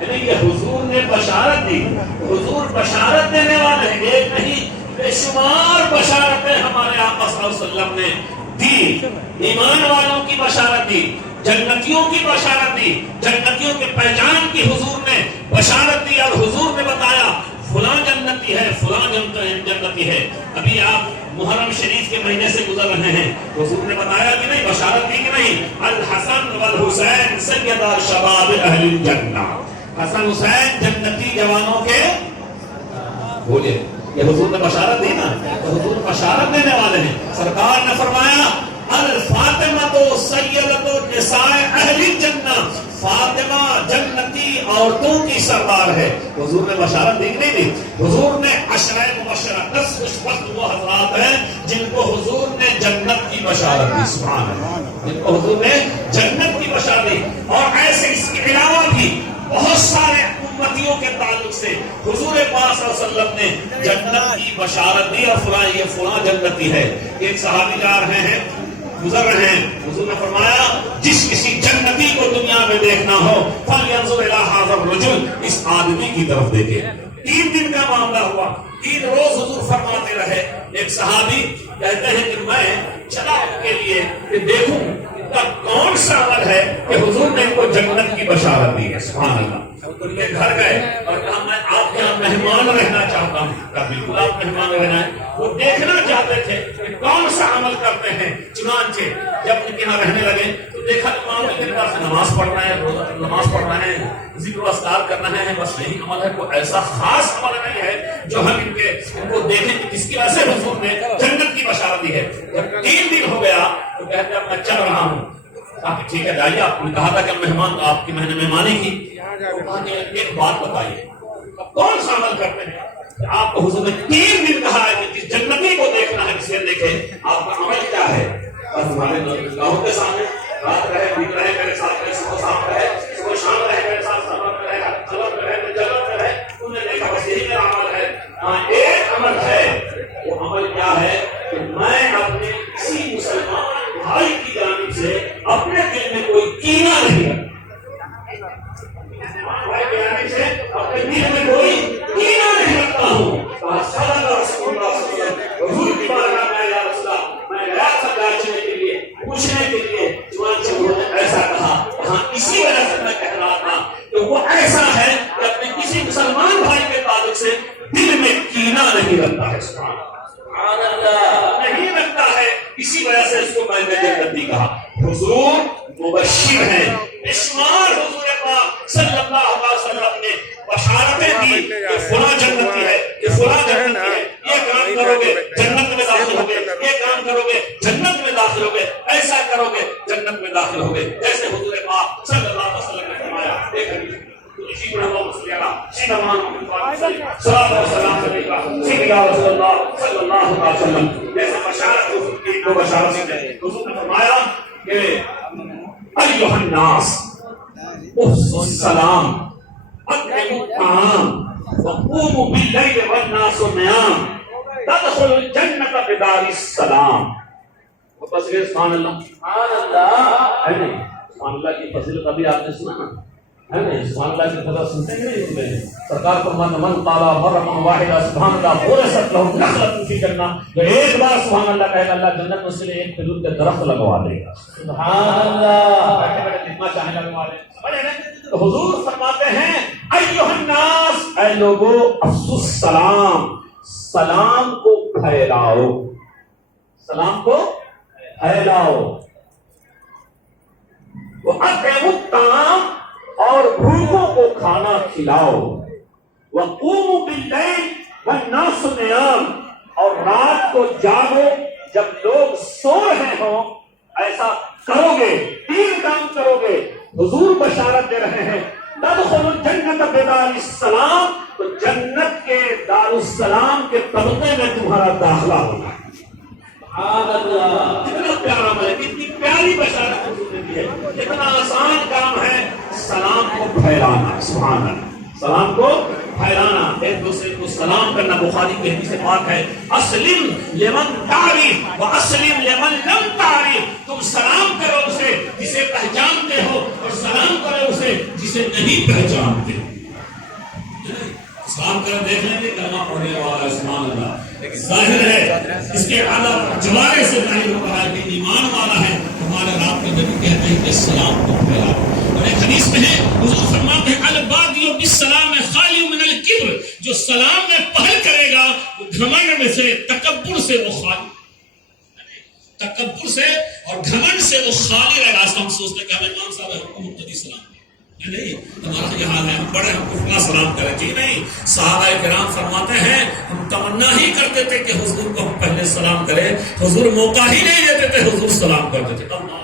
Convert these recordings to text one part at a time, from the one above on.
یعنی کہ حضور نے بشارت دی. حضور بشارت دینے والے ہیں، ایک نہیں بے شمار بشارتیں ہمارے آقا صلی اللہ علیہ وسلم نے دی. ایمان والوں کی بشارت دی، جنتیوں کی بشارت دی، جنتیوں کے پہچان کی حضور نے بشارت دی، اور حضور نے بتایا فلاں جنتی ہے، فلاں جنتی ہے. ابھی آپ محرم شریف کے مہینے سے گزر رہے ہیں، حضور نے بتایا کہ نہیں، بشارت دی کہ نہیں، الحسن والحسین سیدا شباب اہل الجنہ. حسن حسین جنتی جوانوں کے بولے، یہ حضور نے بشارت دی نا، تو حضور بشارت دینے والے ہیں. سرکار نے فرمایا الفاطمہ سیدۃ نساء اہل الجنہ، فاطمہ جنتی عورتوں کی سردار ہے. حضور نے بشارت دی نہیں دی. حضور نے عشرہ مبشرہ 10 خوش بخت وہ حضرات ہیں جن کو حضور نے جنت کی بشارت دی. سبحان اللہ، جن کو حضور نے جنت کی بشارت دی. اور ایسے اس کے علاوہ بھی بہت سارے امتیوں کے تعلق سے حضور پاک صلی اللہ علیہ وسلم نے جنت کی بشارت دی، اور فلاں یہ فلاں جنتی ہے. ایک صحابی جا رہے ہیں، گزر رہے ہیں، حضور نے فرمایا جس کسی جنتی کو دنیا میں دیکھنا ہو فَلْيَنْظُرْ إِلَىٰ هَٰذَا الرَّجُلِ، اس آدمی کی طرف دیکھے. 3 دن کا معاملہ ہوا، 3 روز حضور فرماتے رہے. ایک صحابی کہتے ہیں کہ میں چلا ان کے لیے کہ دیکھوں کا کون سا عمل ہے کہ حضور نے ان کو جنت کی بشارت دی ہے. سبحان اللہ. ان کے گھر گئے اور کہا میں آپ کے یہاں مہمان رہنا چاہتا ہوں. کہا بالکل آپ مہمان رہنا ہے. وہ دیکھنا چاہتے تھے کہ کون سا عمل کرتے ہیں. چنانچہ جب ان کے یہاں رہنے لگے تو دیکھا امام کے پاس نماز پڑھنا ہے، نماز پڑھنا ہے، ذکر و اذکار کرنا ہے، بس یہی عمل ہے. کوئی ایسا خاص عمل نہیں ہے جو ہم ان کو دیکھیں کہ جس کی وجہ سے حضور نے جنت کی بشارت دی ہے. جب 3 دن ہو گیا تو کہتے ہیں میں چل رہا ہوں. کہا ٹھیک ہے جائیے. آپ نے کہا تھا کہ مہمان آپ کی میں نے مہمانی کی. ایک بات بتائیے کون سا عمل کرتے ہیں؟ آپ کو حضور نے 3 دن کہا ہے کہ جس جنتی کو دیکھنا ہے کسی نے دیکھے، آپ کا عمل کیا ہے؟ بس ہمارے گاہوں کے سامنے رات رہے، دن رہے میرے ساتھ رہے، صبح شام رہے، صبح شام رہے میرے ساتھ، سفر میں رہے، خبر میں رہے، جگہ میں رہے. تم نے دیکھا بس یہی میرا عمل ہے. ہاں ایک عمل ہے. وہ عمل کیا ہے کہ میں اپنے کسی مسلمان بھائی کی جانب سے اپنے دل میں کوئی کینہ نہیں رکھتا. بھائی کی جانب سے اپنے دل میں کوئی کینہ نہیں رکھتا ہوں. حضور کی بارگاہ میں یا رسول اللہ میں گیا تھا جانچنے کے لیے، پوچھنے کے لیے. چنانچہ انہوں نے ایسا کہا. ہاں اسی وجہ سے میں کہہ رہا تھا کہ وہ ایسا ہے کہ اپنے کسی مسلمان بھائی کے تعلق سے دل میں کینہ نہیں رکھتا ہے. سبحان اللہ، نہیں رکھتا ہے. اسی وجہ سے اس کو میں نے جنتی کہا. حضور مبشر ہیں، بشمار حضور پاک صلی اللہ علیہ وسلم نے بشارتیں دی کہ فلاں جنتی ہے، کہ فلاں جنتی ہے. یہ کام کرو گے جنت میں داخل ہوگے، یہ کام کرو گے جنت میں داخل ہوگے، ایسا کرو گے جنت میں داخل ہوگے. جیسے حضور پاک صلی اللہ علیہ وسلم نے فرمایا. ایک حدیث صلی اللہ علیہ وسلم جیسے بشارت حضور کی دو بشارت ہے. حضور نے فرمایا کہ ایھا الناس افشوا السلام اطعموا الطعام وقوموا باللیل والناس نیام تدخلوا الجنة بدار السلام. بس یہ سبحان اللہ، سبحان اللہ ہے نہیں. سبحان اللہ کی فضیلت ابھی آپ نے سنا نا ہے نہیں. سبحان اللہ کی فضیلت سنتے ہیں نہیں تمہیں. سرکار فرماتا من قال مرة واحدة سبحان اللہ غرست له نخلة في الجنة، جو ایک بار سبحان اللہ کہے گا اللہ جنت میں اس کے لیے ایک کھجور کے درخت لگوا دے گا. سبحان اللہ. بیٹھے بیٹھے جتنا چاہیں لگوا دے. سمجھے نا؟ تو حضور فرماتے ہیں ایھا الناس، اے لوگو افشوا السلام، سلام کو پھیلاؤ، سلام کو پھیلاؤ. وَأَطْعِمُوا الطَّعَامَ، اور بھوکوں کو کھانا کھلاؤ. وَقُومُوا بِاللَّيْلِ وَالنَّاسُ نِيَامٌ، اور رات کو جاگو جب لوگ سو رہے ہوں. ایسا کرو گے 3 کام کرو گے. حضور بشارت دے رہے ہیں تدخلوا الجنة بدار السلام، تو جنت کے دار السلام کے طبقے میں تمہارا داخلہ ہوگا. سبحان اللہ، کتنا پیارا عمل ہے، کتنی پیاری بشارت حضور نے دی ہے. کتنا آسان کام ہے سلام کو پھیلانا. سبحان اللہ، سلام کو پھیلانا، ایک دوسرے کو سلام کرنا. بخاری کی حدیث پاک ہے اسلم لمن تعرف واسلم لمن لم تعرف. تم سلام کرو اسے جسے پہچانتے ہو، اور سلام کرو اسے جسے نہیں پہچانتے. وغیرہ دیکھ لیں گے کلمہ پڑھنے والا سبحان اللہ، لیکن ظاہر ہے اس کے علاوہ جوارے سے ظاہر ہو رہا ہے کہ ایمان والا ہے. ہمارے رات کے نبی کہتے ہیں کہ سلام کو پھیلا. اور ایک حدیث میں ہے حضور فرماتے ہیں البادی بالسلام خالی من الکبر، جو سلام میں پہل کرے گا وہ گھمنڈ میں سے، تکبر سے وہ خالی، تکبر سے اور گھمنڈ سے وہ خالی رہے گا. ہم سوچتے ہیں کہ ہمیں امام صاحب ہم کو مقتدی سلام نہیں، ہمارا یہ حال ہے، ہم بڑے ہم کو فلاں سلام کریں. جی نہیں، صحابہ کرام فرماتے ہیں ہم تمنا ہی کرتے تھے کہ حضور کو ہم پہلے سلام کریں، حضور موقع ہی نہیں دیتے تھے، حضور سلام کرتے تھے. اللہ،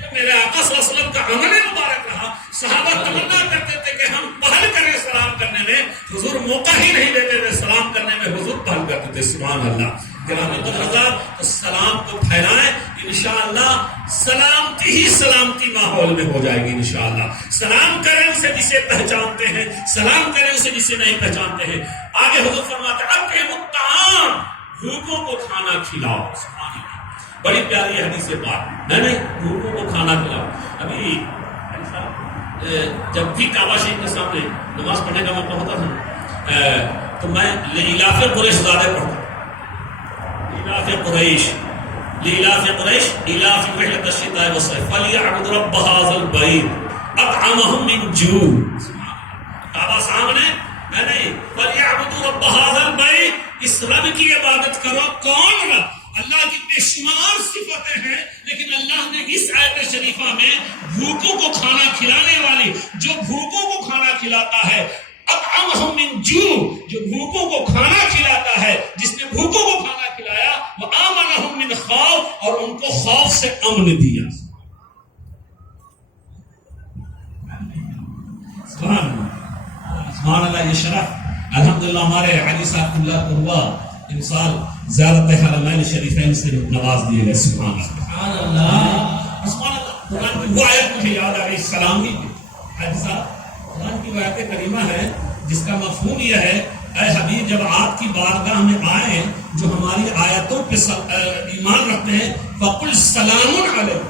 یہ میرے آقا صلی اللہ علیہ وسلم کا عمل مبارک رہا. صحابہ تمنا کرتے تھے کہ ہم پہل کریں سلام کرنے میں، حضور موقع ہی نہیں دیتے تھے سلام کرنے میں، حضور پہل کرتے تھے. سبحان اللہ. گرامی حضرات، تو سلام کو پھیلائیں، انشاءاللہ سلامتی ہی سلامتی ماحول میں ہو جائے گی انشاءاللہ. سلام کریں اسے جسے پہچانتے ہیں، سلام کریں اسے جسے نہیں پہچانتے ہیں. آگے حضور فرماتے ہیں اطعموا الطعام، بھوکوں کو کھانا کھلاؤ. سبحان اللہ، بڑی پیاری حدیث ہے بات، نہیں بھوکوں کو کھانا کھلاؤ. ابھی جب بھی کعبہ شریف کے سامنے نماز پڑھنے کا موقع ہوتا تھا تو میں لإلاف قریش زیادہ پڑھتا. قریش لإلاف قریش إلاف رحلة الشتاء والصيف فليعبدوا رب هذا البيت أطعمهم من جوع. کعبہ سامنے نہیں، فليعبدوا رب هذا البيت، اس رب کی عبادت کرو. کون رب؟ اللہ کی بے شمار صفتیں ہیں، لیکن اللہ نے اس آیت شریفہ میں بھوکوں کو کھانا کھلانے والی، جو بھوکوں کو کھانا کھلاتا ہے، اطعمهم من جوع، جو بھوکوں کو کھانا کھلاتا ہے، جس نے بھوکوں کو کھانا کھلایا، وآمنهم من خوف، اور ان کو خوف سے امن دیا. سبحان اللہ. یہ شرف الحمدللہ ہمارے علی صاحب اللہ کو ہوا انسان زیارت حرمین شریفین سے نواز دیے گئے. سبحان اللہ. سبحان اللہ. قرآن کی وہ آیت مجھے یاد آ گئی، سلام ہی حدیثہ قرآن کی آیت کریمہ ہے جس کا مفہوم یہ ہے اے حبیب جب آپ کی بارگاہ میں آئیں جو ہماری آیتوں پہ ایمان رکھتے ہیں، فقل سلام علیکم،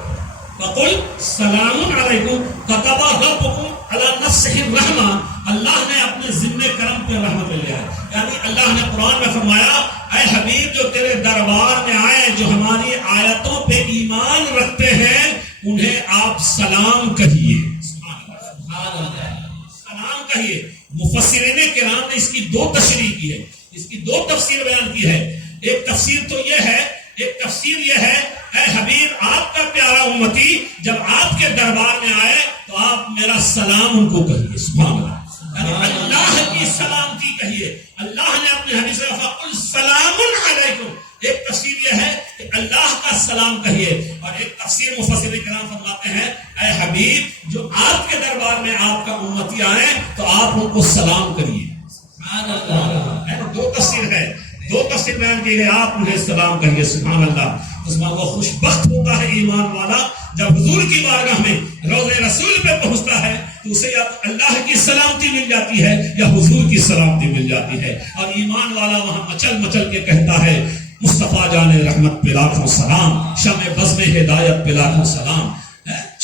فقل سلام علیکم کتب ربکم علی نفسہ الرحمہ، اللہ نے اپنے ذمہ کرم پہ رحمت لیا ہے. یعنی اللہ نے قرآن میں فرمایا اے حبیب جو تیرے دربار میں آئے، جو ہماری آیتوں پہ ایمان رکھتے ہیں، انہیں آپ سلام کہیے. سلام کہیے. مفسرین کرام نے اس کی دو تشریح کی ہے، اس کی دو تفسیر بیان کی ہے. ایک تفسیر تو یہ ہے، ایک تفسیر یہ ہے اے حبیب آپ کا پیارا امتی جب آپ کے دربار میں آئے تو آپ میرا سلام ان کو کہیے. سبحان اللہ. اللہ کی سلامتی کہیے. اللہ نے اپنے حدیث میں فقل سلام علیکم. ایک تفسیر یہ ہے کہ اللہ کا سلام کہیے، اور ایک تفسیر مفسرین کرام فرماتے ہیں اے حبیب جو آپ کے دربار میں آپ کا امتی آئے تو آپ ان کو سلام کریے. سبحان اللہ. دو تفسیر ہے، دو تفسیر بیان کی گئی، آپ انہیں سلام کریے. سبحان اللہ. اس میں وہ خوش بخت ہوتا ہے ایمان والا جب حضور کی بارگاہ میں روض رسول پہ پہنچتا ہے تو اسے یا اللہ کی سلامتی مل جاتی ہے یا حضور کی سلامتی مل جاتی ہے. اور ایمان والا وہاں مچل مچل کے کہتا ہے مصطفیٰ جان رحمت پہ لاکھوں سلام، شمع بزم ہدایت پہ لاکھوں سلام،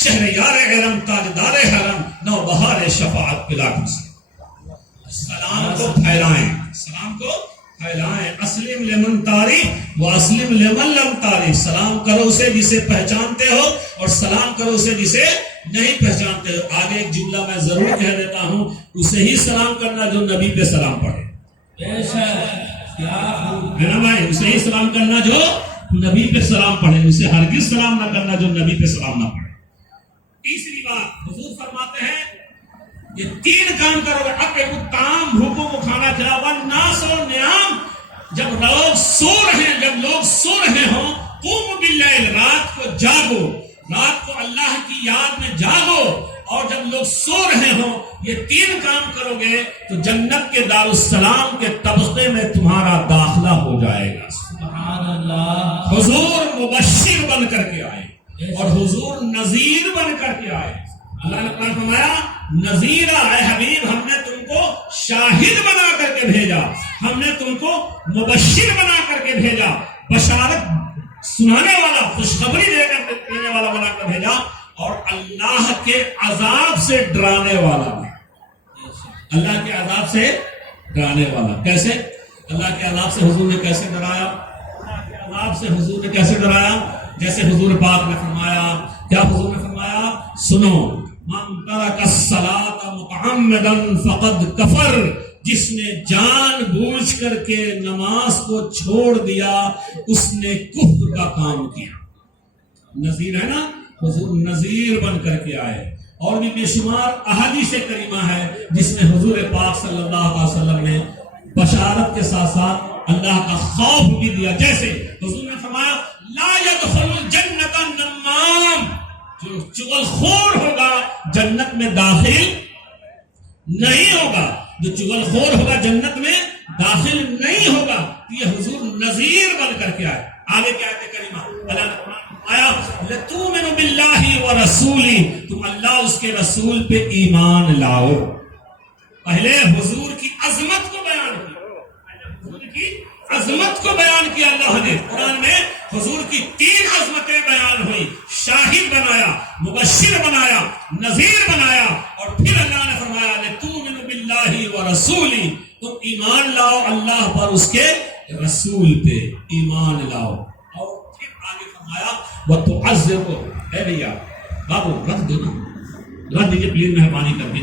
شہر یار علم تاجدار حرم، نو بہار شفاعت پہ لاکھوں سلام. سلام کو پھیلائیں، سلام کو پھیلائیں. اسلم لمن تاری و اسلم لمن لم تاری. سلام کرو اسے جسے پہچانتے ہو اور سلام کرو اسے جسے نہیں پہچانتے ہو. آگے ایک جملہ میں ضرور کہہ دیتا ہوں، اسے ہی سلام کرنا جو نبی پہ سلام پڑھے. اسے ہی سلام کرنا جو نبی پہ سلام پڑھے، اسے ہرگز سلام نہ کرنا جو نبی پہ سلام نہ پڑھے. تیسری بات حضور فرماتے ہیں یہ تین کام کرو گے. اطعموا الطعام، بھوکوں کو کھانا کھلاؤ. والناس نیام، جب لوگ سو رہے ہیں، جب لوگ سو رہے ہوں، قوموا باللیل، رات کو جاگو، رات کو اللہ کی یاد میں جاگو. اور جب لوگ سو رہے ہوں یہ تین کام کرو گے تو جنت کے دارالسلام کے طبقے میں تمہارا داخلہ ہو جائے گا. سبحان اللہ. حضور مبشر بن کر کے آئے اور حضور نذیر بن کر کے آئے. اللہ نے قرآن فرمایا نذیرہ، اے حبیب ہم نے تم کو شاہد بنا کر کے بھیجا، ہم نے تم کو مبشر بنا کر کے بھیجا، بشارت سنانے والا، خوشخبری دینے والا بنا کر بھیجا، اور اللہ کے عذاب سے ڈرانے والا بھی. اللہ کے عذاب سے ڈرانے والا. کیسے؟ اللہ کے عذاب سے حضور نے کیسے ڈرایا؟ اللہ کے عذاب سے حضور نے کیسے ڈرایا؟ جیسے حضور پاک نے فرمایا، کیا حضور نے فرمایا؟ سنو، من ترک الصلاۃ متعمدا فقد کفر، جس نے جان بوجھ کر کے نماز کو چھوڑ دیا اس نے کفر کا کام کیا. نذیر ہے نا، حضور نذیر بن کر کے آئے. اور بھی بے شمار احادیث کریمہ ہے جس میں حضور پاک صلی اللہ علیہ وسلم نے بشارت کے ساتھ ساتھ اللہ کا خوف بھی دیا. جیسے حضور نے فرمایا لا يدخل الجنت النمام، جو چغل خور ہوگا جنت میں داخل نہیں ہوگا. جو چغل خور ہوگا جنت میں داخل نہیں ہوگا. یہ حضور نذیر بن کر کے آئے. آگے کیا آیت کریمہ اللہ نے فرمایا لَتُؤْمِنُ بِاللَّهِ وَرَسُولِهِ، تم اللہ اس کے رسول پہ ایمان لاؤ. پہلے حضور کی عظمت کو بیان کیا، حضور کی عظمت کو بیان کیا. اللہ نے قرآن میں حضور کی 3 عظمتیں بیان ہوئی. شاہد بنایا، مبشر بنایا، نذیر بنایا، اور پھر اللہ نے فرمایا لَتُؤْمِنُ بِاللَّهِ وَرَسُولِهِ، تم ایمان لاؤ اللہ پر، اس کے رسول پہ ایمان لاؤ. اور پھر آگے فرمایا وَتُعَزِّرُ، اے بھیا بابو رکھ دو نا، رکھ دیجیے پلیز مہربانی کر کے.